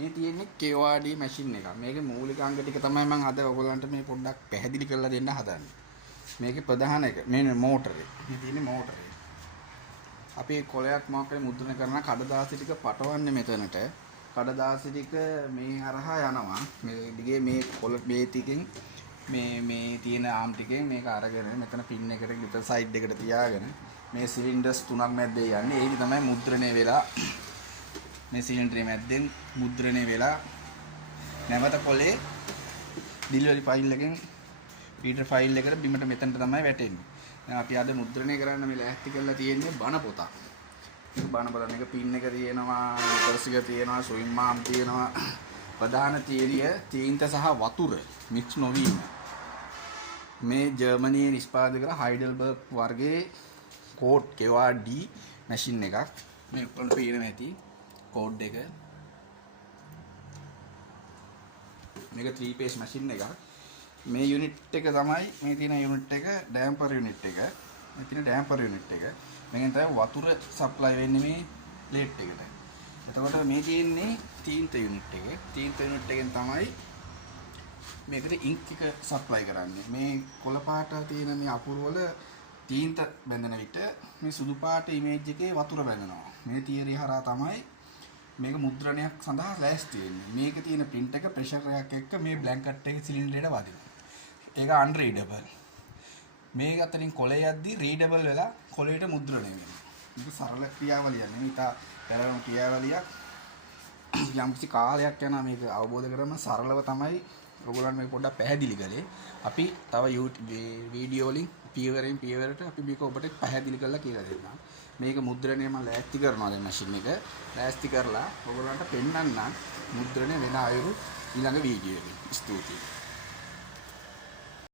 මේ තියෙන්නේ KORD machine එකක්. මේකේ මූලික අංග ටික තමයි මම අද ඔයගොල්ලන්ට මේ පොඩ්ඩක් පැහැදිලි කරලා දෙන්න හදන්නේ. මේකේ ප්‍රධාන එක මේ මෝටරේ. මේ තියෙන්නේ මෝටරේ. අපි කොලයක් මොකක් කරේ මුද්‍රණය කරන කඩදාසි ටික පටවන්නේ මෙතනට. කඩදාසි ටික මේ හරහා යනවා. මේ දිගේ මේ කොල මේ ටිකෙන් මේ තියෙන ආම් ටිකෙන් මේක අරගෙන මෙතන පින් එකට ගෙත සයිඩ් එකට තියාගෙන මේ සිලින්ඩර්ස් තුනක් මැද්දේ යන්නේ. ඒක තමයි මුද්‍රණය වෙලා මේ සිලින්ඩරේ මැද්දෙන් මුද්‍රණය වෙලා නැවත කොලේ ඩිලිවරි ෆයිල් එකෙන් ෆීඩර් ෆයිල් එකට බිමට මෙතනට තමයි වැටෙන්නේ. දැන් අපි අද මුද්‍රණය කරන්න මේ ලෑස්ති කරලා තියෙන්නේ බණ පොතක්. මේක බණ බලන එක පින් එක තියෙනවා, මීටර්ස් එක තියෙනවා, ස්විම් ආම් තියෙනවා. ප්‍රධාන තීරිය තීන්ත සහ වතුර මික්ස් නොවීම. මේ ජර්මනියේ නිෂ්පාදක කළ හයිඩල්බර්ග් වර්ගයේ කෝඩ් KORD මැෂින් එකක්. මේ උඩට පේන ඇති කෝඩ් එක. මේක 3 phase මැෂින් එකක්. මේ යුනිට් එක තමයි මේ තියෙන යුනිට් එක ඩැම්පර් යුනිට් එක. මේ තියෙන ඩැම්පර් යුනිට් එක. මේකෙන් තමයි වතුර සප්ලයි වෙන්නේ මේ ප්ලේට් එකට. එතකොට මේ තියෙන්නේ තීන්ත යුනිට් එක. තීන්ත යුනිට් එකෙන් තමයි මේකට ඉන්ක් එක සප්ලයි කරන්නේ. මේ කොළ පාට තියෙන මේ අකුරු වල තීන්ත බැඳෙන විට මේ සුදු පාට ඉමේජ් එකේ වතුර බැඳෙනවා. මේ තියරි හරහා තමයි මේක මුද්‍රණයක් සඳහා ලෑස්ති වෙන්නේ. මේකේ තියෙන print එක ප්‍රෙෂර් එකක් එක්ක මේ බ්ලැන්කට් එකේ සිලින්ඩරේට වදිනවා. ඒක unreadable. මේක අතරින් කොලේ යද්දි readable වෙලා කොලේට මුද්‍රණය වෙනවා. මේක සරල ක්‍රියාවලියක් නෙමෙයි. තා පැරණි ක්‍රියාවලියක්. යම්කිසි කාලයක් යනවා මේක අවබෝධ කරගන්න සරලව තමයි ඔයගොල්ලන් මේ පොඩ්ඩක් පැහැදිලි කළේ. අපි තව වීඩියෝ වලින් පියවරෙන් පියවරට අපි මේක ඔබට පැහැදිලි කරලා කියලා දෙන්නම්. මේක මුද්‍රණය මම ලෑස්ති කරනවා දැන් මැෂින් එක. ලෑස්ති කරලා ඔයගොල්ලන්ට පෙන්වන්නම් මුද්‍රණය වෙන අයුරු ඊළඟ වීඩියෝ එකේ. ස්තුතියි.